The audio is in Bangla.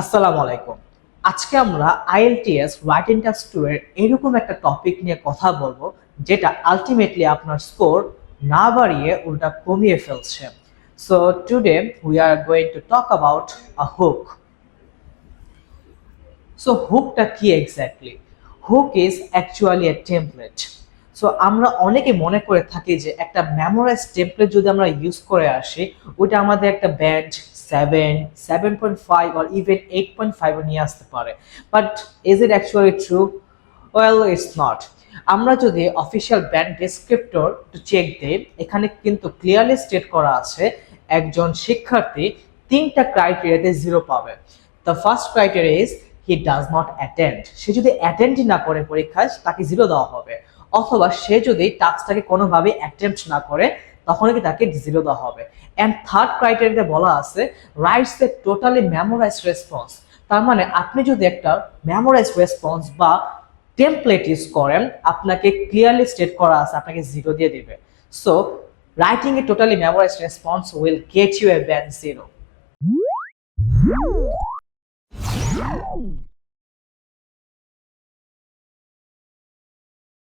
আসসালামু আলাইকুম। আজকে আমরা আইএলটিএস রাইটিং টাস্ক 2 এর এরকম একটা টপিক নিয়ে কথা বলবো যেটা আলটিমেটলি আপনার স্কোর না বাড়িয়ে উল্টা কমিয়ে ফেলছে। So today we are going to talk about a hook. So হুকটা কি exactly? Hook is actually a template. So আমরা অনেকে মনে করে থাকি যে একটা মেমোরাইজ টেমপ্লেট যদি আমরা ইউজ করে আসি ওইটা আমাদের একটা ব্যান্ড 7.5 or even 8.5 নিয়ে আসতে পারে। But is it actually true? Well, it's not. আমরা যদি অফিসিয়াল ব্যান্ড ডেসক্রিপ্টর চেক দিই, এখানে কিন্তু ক্লিয়ারলি স্টেট করা আছে একজন শিক্ষার্থী তিনটা ক্রাইটেরিয়াতে জিরো পাবে। The first criteria is he does not attend. সে যদি অ্যাটেন্ডই না করে পরীক্ষায় তাকে জিরো দেওয়া হবে, অথবা সে যদি টাস্কটাকে কোনোভাবে অ্যাটেম্পট না করে তখন কি তাকে জিরো দেওয়া হবে। অ্যান্ড থার্ড ক্রাইটেরিয়াতে বলা আছে writes a totally memorise response. তার মানে আপনি যদি একটা মেমোরাইজ রেসপন্স বা টেমপ্লেট ইউজ করেন, আপনাকে ক্লিয়ারলি স্টেট করা আছে আপনাকে জিরো দিয়ে দিবে। So writing a totally memorise response will get you a band zero.